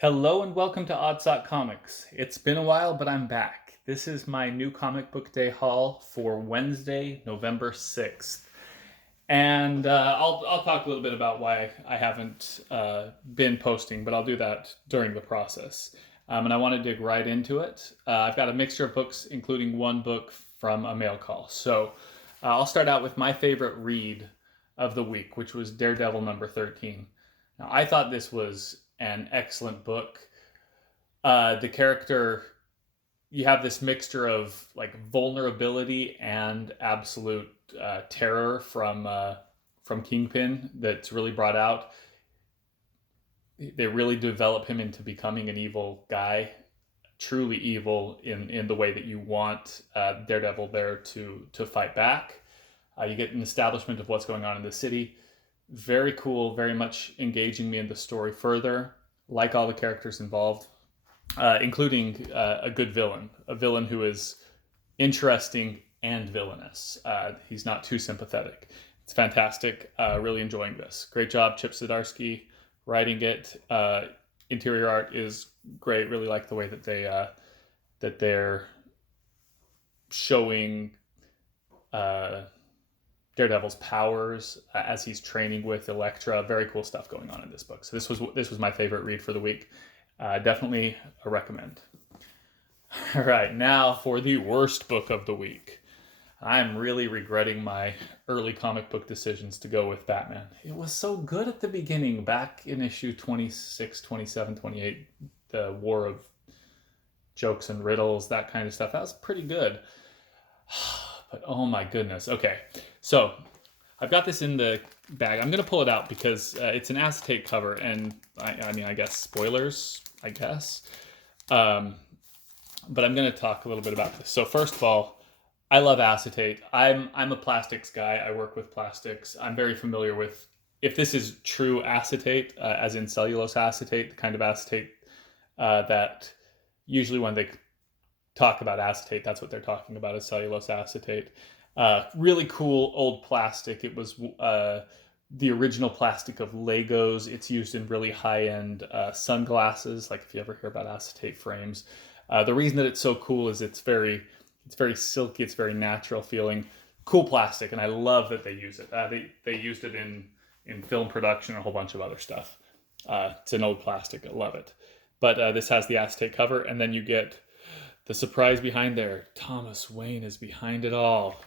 Hello and welcome to Oddsock Comics. It's been a while, but I'm back. This is my new comic book day haul for Wednesday, November 6th. And I'll talk a little bit about why I haven't been posting, but I'll do that during the process. And I want to dig right into it. I've got a mixture of books, including one book from a mail call. So I'll start out with my favorite read of the week, which was Daredevil number 13. Now, I thought this was an excellent book. The character, you have this mixture of like vulnerability and absolute terror from Kingpin that's really brought out. They really develop him into becoming an evil guy, truly evil in the way that you want Daredevil there to fight back. You get an establishment of what's going on in the city. Very cool, very much engaging me in the story further. Like all the characters involved, including a good villain, a villain who is interesting and villainous. He's not too sympathetic. It's fantastic. Really enjoying this. Great job, Chip Zdarsky, writing it. Interior art is great. Really like the way that they're showing Daredevil's powers as he's training with Elektra. Very cool stuff going on in this book. So this was my favorite read for the week. Definitely a recommend. All right, now for the worst book of the week. I'm really regretting my early comic book decisions to go with Batman. It was so good at the beginning, back in issue 26, 27, 28, the war of jokes and riddles, that kind of stuff. That was pretty good. But oh my goodness. Okay, so I've got this in the bag. I'm going to pull it out because it's an acetate cover, and I guess spoilers, I guess. But I'm going to talk a little bit about this. So first of all, I love acetate. I'm a plastics guy. I work with plastics. I'm very familiar with, if this is true acetate, as in cellulose acetate, the kind of acetate that usually when they talk about acetate, that's what they're talking about, is cellulose acetate. Really cool old plastic. It was the original plastic of Legos. It's used in really high-end sunglasses, like if you ever hear about acetate frames. The reason that it's so cool is it's very silky, it's very natural feeling. Cool plastic, and I love that they use it. They used it in film production and a whole bunch of other stuff. It's an old plastic, I love it. But this has the acetate cover, and then you get the surprise behind there. Thomas Wayne is behind it all.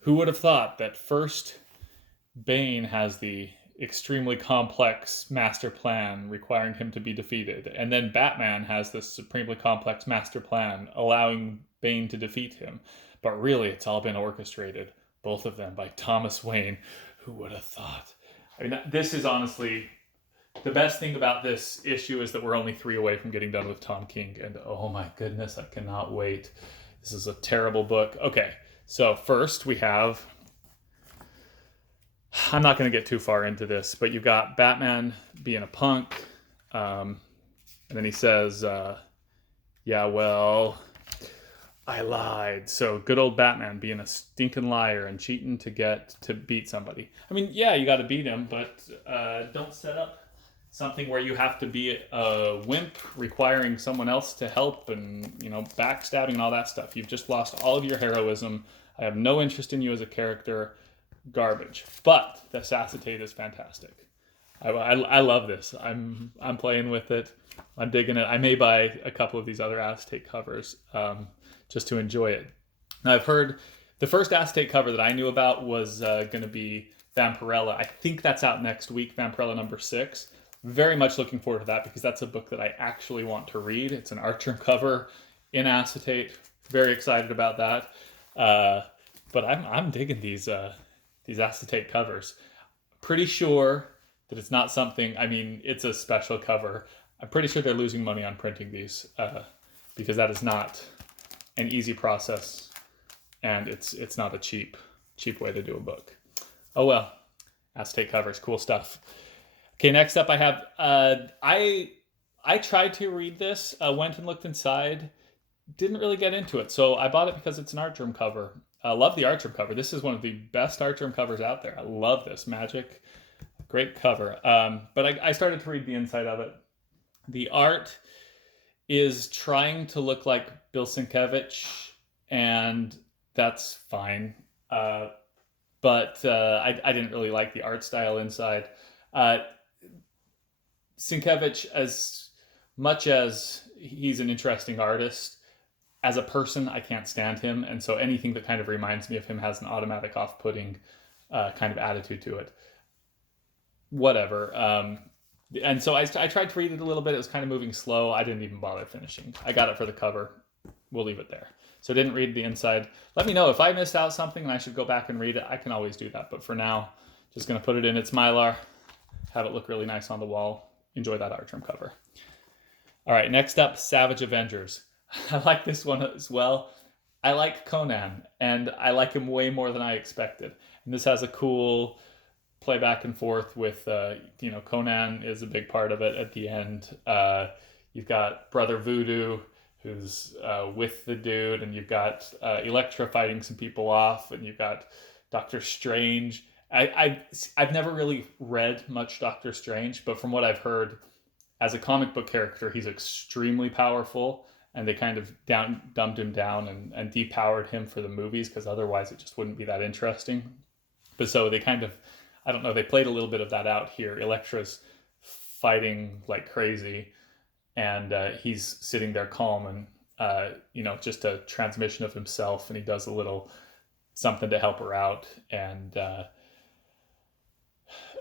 Who would have thought that first Bane has the extremely complex master plan requiring him to be defeated, and then Batman has this supremely complex master plan allowing Bane to defeat him. But really, it's all been orchestrated, both of them, by Thomas Wayne. Who would have thought? I mean, this is honestly the best thing about this issue, is that we're only 3 away from getting done with Tom King, and oh my goodness, I cannot wait. This is a terrible book. Okay, so first we have, I'm not going to get too far into this, but you've got Batman being a punk, and then he says, yeah, well, I lied. So good old Batman being a stinking liar and cheating to beat somebody. I mean, yeah, you got to beat him, but don't set up something where you have to be a wimp requiring someone else to help, and backstabbing and all that stuff. You've just lost all of your heroism. I have no interest in you as a character. Garbage. But this acetate is fantastic. I love this. I'm playing with it. I'm digging it. I may buy a couple of these other acetate covers just to enjoy it. Now, I've heard the first acetate cover that I knew about was going to be Vampirella. I think that's out next week, Vampirella number 6. Very much looking forward to that, because that's a book that I actually want to read. It's an Artgerm cover in acetate. Very excited about that. But I'm digging these acetate covers. Pretty sure that it's not something. I mean, it's a special cover. I'm pretty sure they're losing money on printing these because that is not an easy process, and it's not a cheap way to do a book. Oh well, acetate covers, cool stuff. Okay, next up I have, I tried to read this, went and looked inside, didn't really get into it. So I bought it because it's an Artgerm cover. I love the Artgerm cover. This is one of the best Artgerm covers out there. I love this. Magic. Great cover. But I started to read the inside of it. The art is trying to look like Bill Sienkiewicz, and that's fine. But I didn't really like the art style inside. Uh, Sienkiewicz, as much as he's an interesting artist, as a person, I can't stand him, and so anything that kind of reminds me of him has an automatic off-putting kind of attitude to it. Whatever. And so I tried to read it a little bit. It was kind of moving slow. I didn't even bother finishing. I got it for the cover. We'll leave it there. So I didn't read the inside. Let me know if I missed out something and I should go back and read it. I can always do that. But for now, just going to put it in its Mylar, have it look really nice on the wall. Enjoy that Artgerm cover. All right, next up, Savage Avengers. I like this one as well. I like Conan, and I like him way more than I expected. And this has a cool play back and forth with, Conan is a big part of it at the end. You've got Brother Voodoo, who's with the dude, and you've got Elektra fighting some people off, and you've got Doctor Strange. I've never really read much Doctor Strange, but from what I've heard, as a comic book character, he's extremely powerful, and they kind of dumbed him down and depowered him for the movies, because otherwise it just wouldn't be that interesting. But so they kind of, I don't know, they played a little bit of that out here. Elektra's fighting like crazy, and he's sitting there calm, and just a transmission of himself, and he does a little something to help her out, and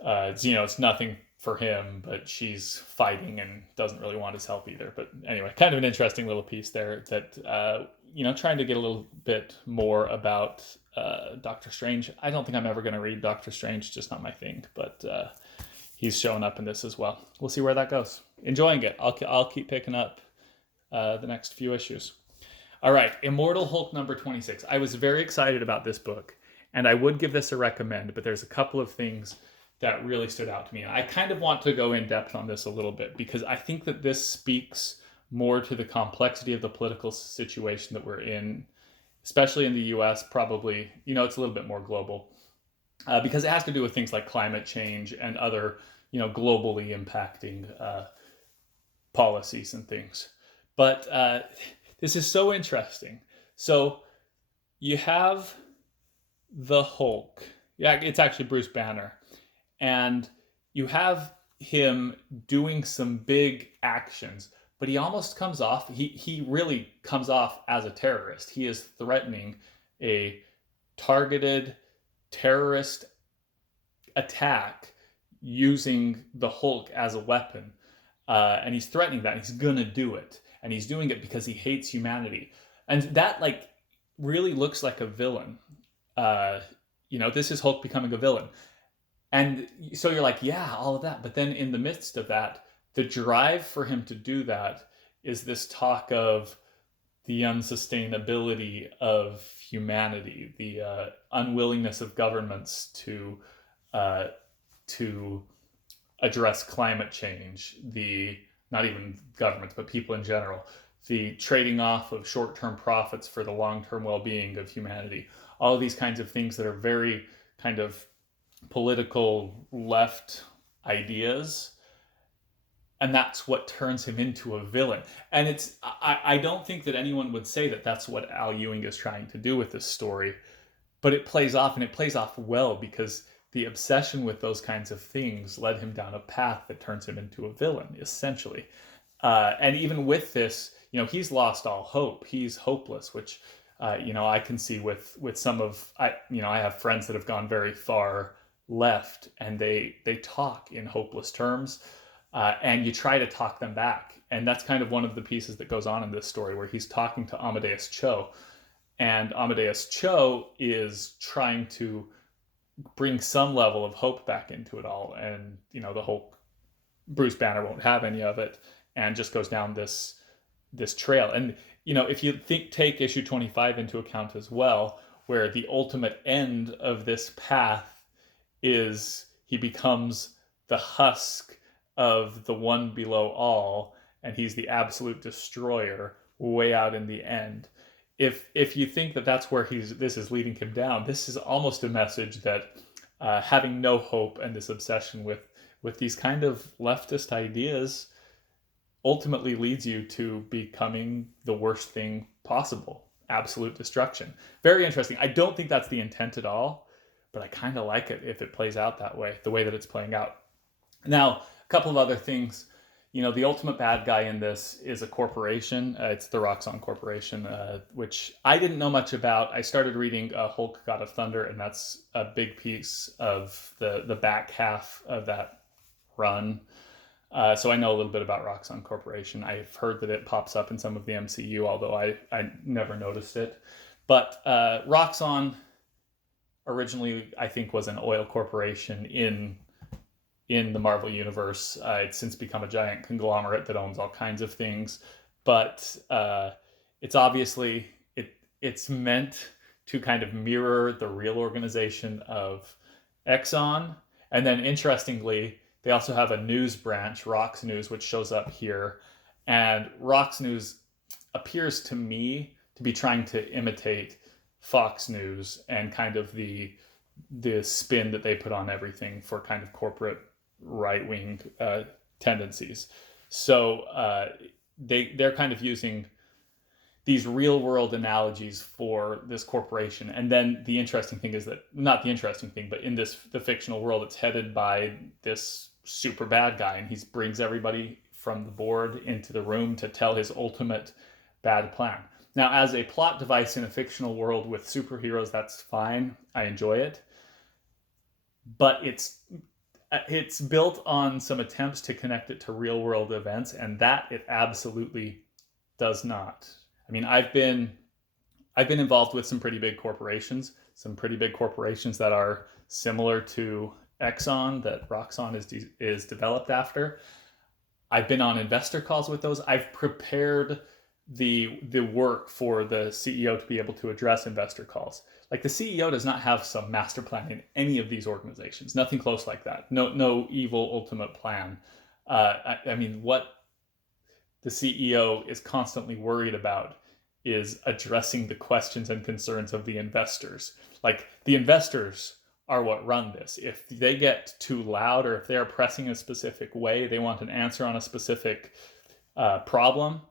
it's nothing for him, but she's fighting and doesn't really want his help either. But anyway, kind of an interesting little piece there that, trying to get a little bit more about Doctor Strange. I don't think I'm ever going to read Doctor Strange, just not my thing, but he's showing up in this as well. We'll see where that goes. Enjoying it. I'll keep picking up the next few issues. All right, Immortal Hulk number 26. I was very excited about this book, and I would give this a recommend, but there's a couple of things that really stood out to me. And I kind of want to go in depth on this a little bit, because I think that this speaks more to the complexity of the political situation that we're in, especially in the US, probably, it's a little bit more global, because it has to do with things like climate change and other, globally impacting policies and things. But this is so interesting. So you have the Hulk. Yeah, it's actually Bruce Banner. And you have him doing some big actions, but he almost comes off, he really comes off as a terrorist. He is threatening a targeted terrorist attack using the Hulk as a weapon. And he's threatening that, and he's gonna do it. And he's doing it because he hates humanity. And that really looks like a villain. This is Hulk becoming a villain. And so you're like, yeah, all of that. But then in the midst of that, the drive for him to do that is this talk of the unsustainability of humanity, the unwillingness of governments to address climate change, not even governments, but people in general, the trading off of short-term profits for the long-term well-being of humanity. All of these kinds of things that are very kind of political left ideas, and that's what turns him into a villain. And I don't think that anyone would say that that's what Al Ewing is trying to do with this story, but it plays off, and it plays off well, because the obsession with those kinds of things led him down a path that turns him into a villain, essentially. And even with this, he's lost all hope. He's hopeless, which I can see with some of, I have friends that have gone very far left, and they talk in hopeless terms, and you try to talk them back. And that's kind of one of the pieces that goes on in this story, where he's talking to Amadeus Cho, and Amadeus Cho is trying to bring some level of hope back into it all. And the Hulk, Bruce Banner, won't have any of it, and just goes down this trail. And if you take issue 25 into account as well, where the ultimate end of this path is he becomes the husk of the one below all, and he's the absolute destroyer way out in the end. If you think that that's where this is leading him down, this is almost a message that having no hope and this obsession with these kind of leftist ideas ultimately leads you to becoming the worst thing possible. Absolute destruction. Very interesting. I don't think that's the intent at all, but I kind of like it if it plays out that way, the way that it's playing out. Now, a couple of other things. The ultimate bad guy in this is a corporation. It's the Roxxon Corporation, which I didn't know much about. I started reading Hulk, God of Thunder, and that's a big piece of the back half of that run. So I know a little bit about Roxxon Corporation. I've heard that it pops up in some of the MCU, although I never noticed it. But Roxxon originally, I think, was an oil corporation in the Marvel Universe. It's since become a giant conglomerate that owns all kinds of things. But it's obviously, it's meant to kind of mirror the real organization of Exxon. And then interestingly, they also have a news branch, Rox News, which shows up here. And Rox News appears to me to be trying to imitate Fox News and kind of the spin that they put on everything for kind of corporate right-wing tendencies. So they're kind of using these real-world analogies for this corporation. And then the interesting thing is that, not the interesting thing, but in the fictional world, it's headed by this super bad guy, and he brings everybody from the board into the room to tell his ultimate bad plan. Now, as a plot device in a fictional world with superheroes, that's fine. I enjoy it. But it's built on some attempts to connect it to real world events, and that it absolutely does not. I mean, I've been involved with some pretty big corporations that are similar to Exxon, that Roxxon is developed after. I've been on investor calls with those. I've prepared the work for the CEO to be able to address investor calls. Like, the CEO does not have some master plan in any of these organizations. Nothing close like that. No evil ultimate plan. I mean, what the CEO is constantly worried about is addressing the questions and concerns of the investors. Like, the investors are what run this. If they get too loud, or if they're pressing a specific way, they want an answer on a specific problem,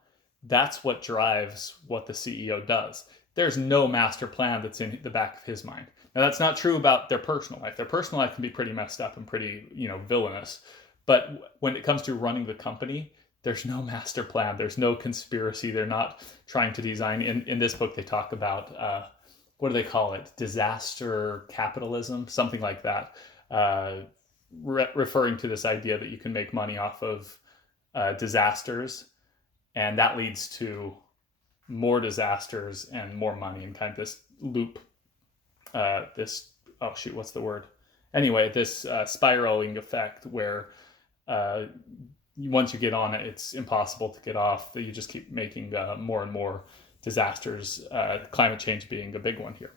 that's what drives what the CEO does. There's no master plan that's in the back of his mind. Now, that's not true about their personal life. Their personal life can be pretty messed up and pretty, villainous. But when it comes to running the company, there's no master plan. There's no conspiracy. They're not trying to design. In this book, they talk about, what do they call it? Disaster capitalism, something like that. Referring to this idea that you can make money off of disasters. And that leads to more disasters and more money, and kind of this loop, this spiraling effect where once you get on it, it's impossible to get off. That you just keep making more and more disasters, climate change being a big one here.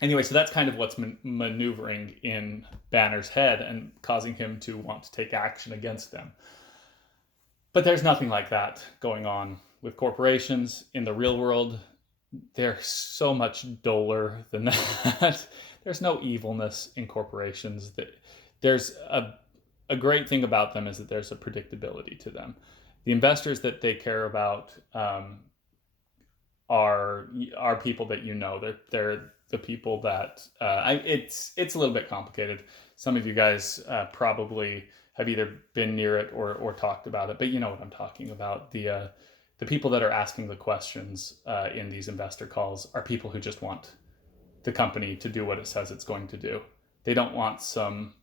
Anyway, so that's kind of what's maneuvering in Banner's head and causing him to want to take action against them. But there's nothing like that going on with corporations in the real world. They're so much duller than that. There's no evilness in corporations. There's a great thing about them is that there's a predictability to them. The investors that they care about are people that They're the people that it's a little bit complicated. Some of you guys probably have either been near it or talked about it, but you know what I'm talking about. The people that are asking the questions in these investor calls are people who just want the company to do what it says it's going to do. They don't want some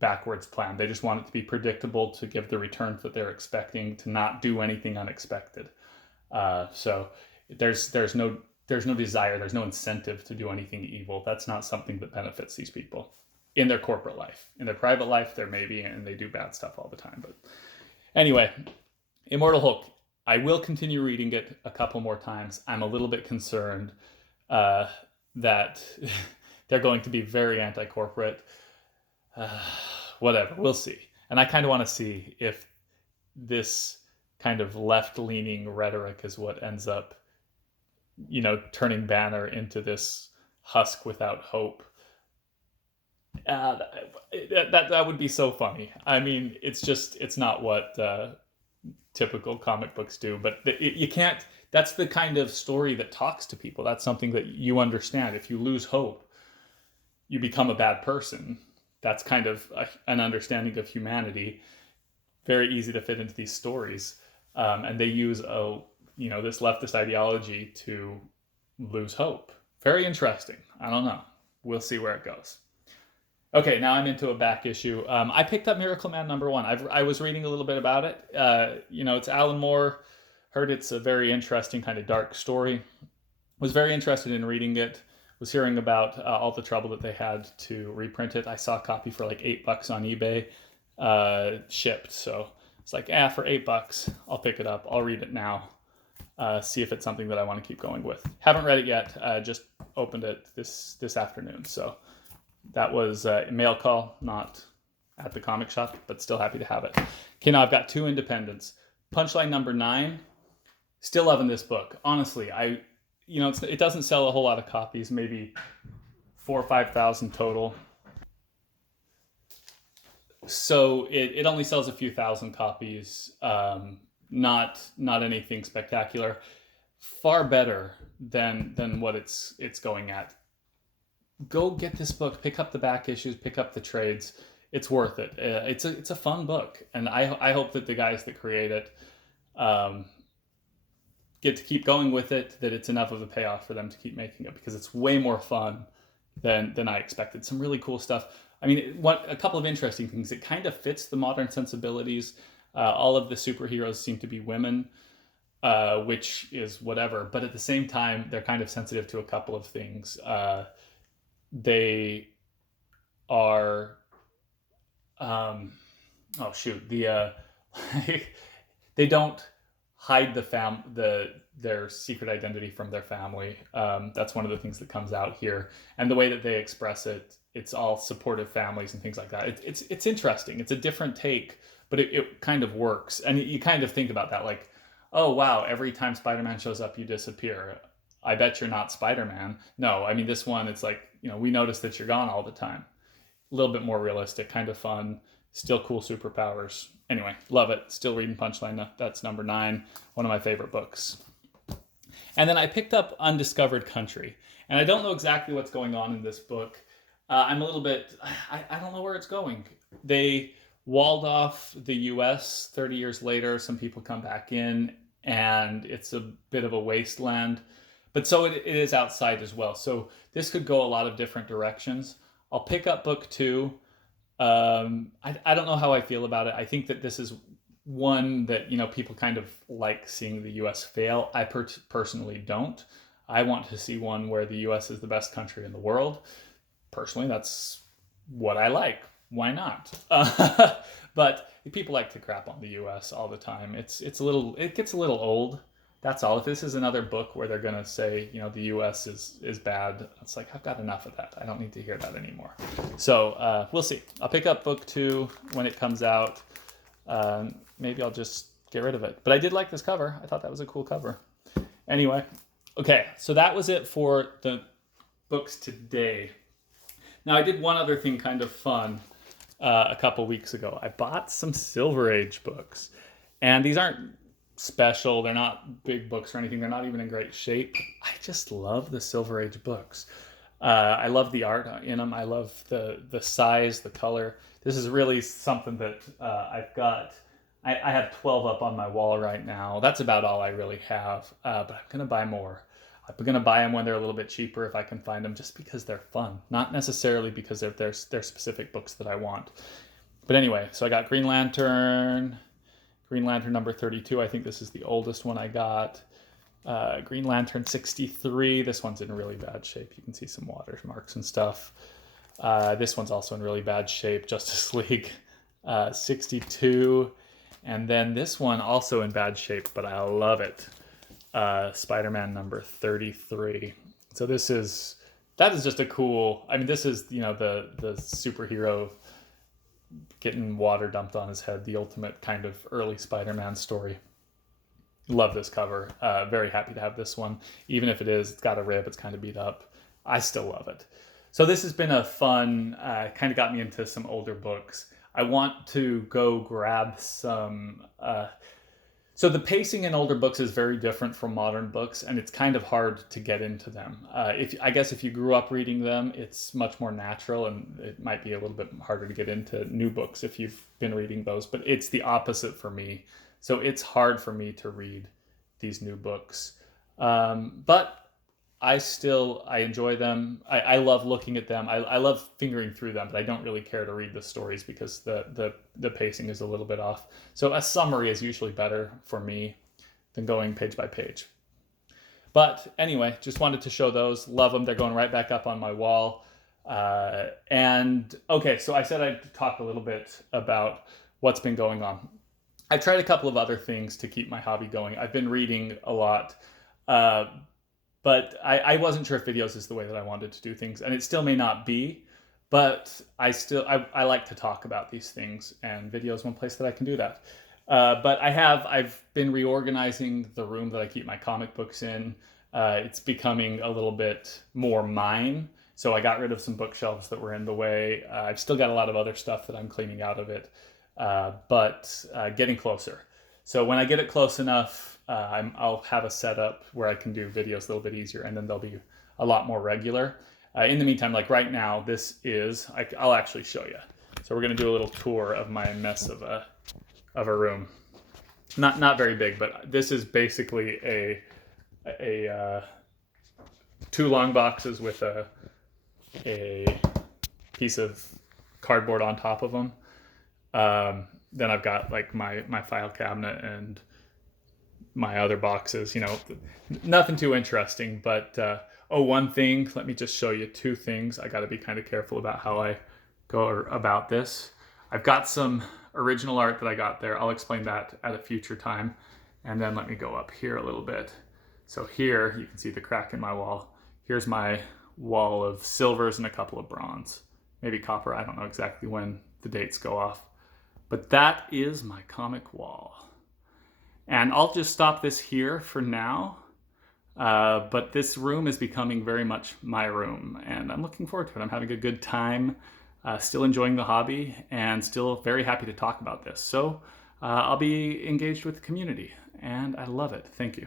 backwards plan. They just want it to be predictable, to give the returns that they're expecting, to not do anything unexpected. So there's no desire, there's no incentive to do anything evil. That's not something that benefits these people in their corporate life. In their private life, there may be, and they do bad stuff all the time. But anyway, Immortal Hulk. I will continue reading it a couple more times. I'm a little bit concerned that they're going to be very anti-corporate. Whatever, we'll see. And I kind of want to see if this kind of left-leaning rhetoric is what ends up, turning Banner into this husk without hope. That would be so funny. I mean, it's not what typical comic books do. But you can't. That's the kind of story that talks to people. That's something that you understand. If you lose hope, you become a bad person. That's kind of an understanding of humanity. Very easy to fit into these stories, and they use this leftist ideology to lose hope. Very interesting. I don't know. We'll see where it goes. Okay, now I'm into a back issue. I picked up Miracle Man #1. I was reading a little bit about it. It's Alan Moore. Heard it's a very interesting kind of dark story. Was very interested in reading it. Was hearing about all the trouble that they had to reprint it. I saw a copy for like $8 on eBay, shipped. So it's like, for $8, I'll pick it up. I'll read it now. See if it's something that I want to keep going with. Haven't read it yet. Just opened it this afternoon. So that was a mail call, not at the comic shop, but still happy to have it. Okay, now I've got 2 independents. Punchline #9. Still loving this book. Honestly, it doesn't sell a whole lot of copies, maybe 4,000 or 5,000 total. So it only sells a few thousand copies. Not anything spectacular. Far better than what it's going at. Go get this book. Pick up the back issues. Pick up the trades. It's worth it. It's a fun book, and I hope that the guys that create it get to keep going with it. That it's enough of a payoff for them to keep making it, because it's way more fun than I expected. Some really cool stuff. I mean, a couple of interesting things. It kind of fits the modern sensibilities. All of the superheroes seem to be women, which is whatever. But at the same time, they're kind of sensitive to a couple of things. They are, they don't hide their secret identity from their family. That's one of the things that comes out here, and the way that they express it, it's all supportive families and things like that. It's interesting. It's a different take, but it kind of works, and you kind of think about that, like, oh wow, every time Spider-Man shows up, you disappear. I bet you're not Spider-Man. No, I mean, this one, it's like, we notice that you're gone all the time. A little bit more realistic, kind of fun, still cool superpowers. Anyway, love it. Still reading Punchline. That's #9, one of my favorite books. And then I picked up Undiscovered Country. And I don't know exactly what's going on in this book. I'm a little bit, I don't know where it's going. They walled off the US 30 years later. Some people come back in, and it's a bit of a wasteland. But so it is outside as well. So this could go a lot of different directions. I'll pick up book 2. I don't know how I feel about it. I think that this is one that, people kind of like seeing the US fail. I personally don't. I want to see one where the US is the best country in the world. Personally, that's what I like. Why not? But people like to crap on the US all the time. It gets a little old. That's all. If this is another book where they're going to say, the US is bad, it's like, I've got enough of that. I don't need to hear that anymore. So we'll see. I'll pick up book 2 when it comes out. Maybe I'll just get rid of it. But I did like this cover. I thought that was a cool cover. Anyway, okay. So that was it for the books today. Now, I did one other thing kind of fun a couple weeks ago. I bought some Silver Age books. And these aren't special. They're not big books or anything. They're not even in great shape. I just love the Silver Age books. I love the art in them. I love the size, the color. This is really something that I've got. I have 12 up on my wall right now. That's about all I really have. But I'm going to buy more. I'm going to buy them when they're a little bit cheaper if I can find them, just because they're fun. Not necessarily because they're specific books that I want. But anyway, so I got Green Lantern number 32. I think this is the oldest one I got. Green Lantern 63. This one's in really bad shape. You can see some watermarks and stuff. This one's also in really bad shape. Justice League 62. And then this one also in bad shape, but I love it. Spider-Man number 33. So that is just a cool, this is, the superhero getting water dumped on his head, the ultimate kind of early Spider-Man story. Love this cover. Very happy to have this one. Even if it's got a rib, it's kind of beat up. I still love it. So this has been a fun, kind of got me into some older books. I want to go grab some So the pacing in older books is very different from modern books, and it's kind of hard to get into them. If I guess if you grew up reading them, it's much more natural, and it might be a little bit harder to get into new books if you've been reading those. But it's the opposite for me. So it's hard for me to read these new books. But I enjoy them. I love looking at them. I love fingering through them, but I don't really care to read the stories because the pacing is a little bit off. So a summary is usually better for me than going page by page. But anyway, just wanted to show those. Love them. They're going right back up on my wall. And okay, so I said I'd talk a little bit about what's been going on. I've tried a couple of other things to keep my hobby going. I've been reading a lot. But I wasn't sure if videos is the way that I wanted to do things, and it still may not be, but I like to talk about these things, and video is one place that I can do that. But I've been reorganizing the room that I keep my comic books in. It's becoming a little bit more mine, so I got rid of some bookshelves that were in the way. I've still got a lot of other stuff that I'm cleaning out of it, but getting closer. So when I get it close enough, I'll have a setup where I can do videos a little bit easier, and then they'll be a lot more regular. In the meantime, like right now, I'll actually show you. So we're gonna do a little tour of my mess of a room. Not very big, but this is basically a two long boxes with a piece of cardboard on top of them. Then I've got like my file cabinet and my other boxes, nothing too interesting, but one thing, let me just show you two things. I got to be kind of careful about how I go about this. I've got some original art that I got there. I'll explain that at a future time. And then let me go up here a little bit. So here you can see the crack in my wall. Here's my wall of silvers and a couple of bronze, maybe copper. I don't know exactly when the dates go off, but that is my comic wall. And I'll just stop this here for now. But this room is becoming very much my room, and I'm looking forward to it. I'm having a good time, still enjoying the hobby, and still very happy to talk about this. So I'll be engaged with the community, and I love it. Thank you.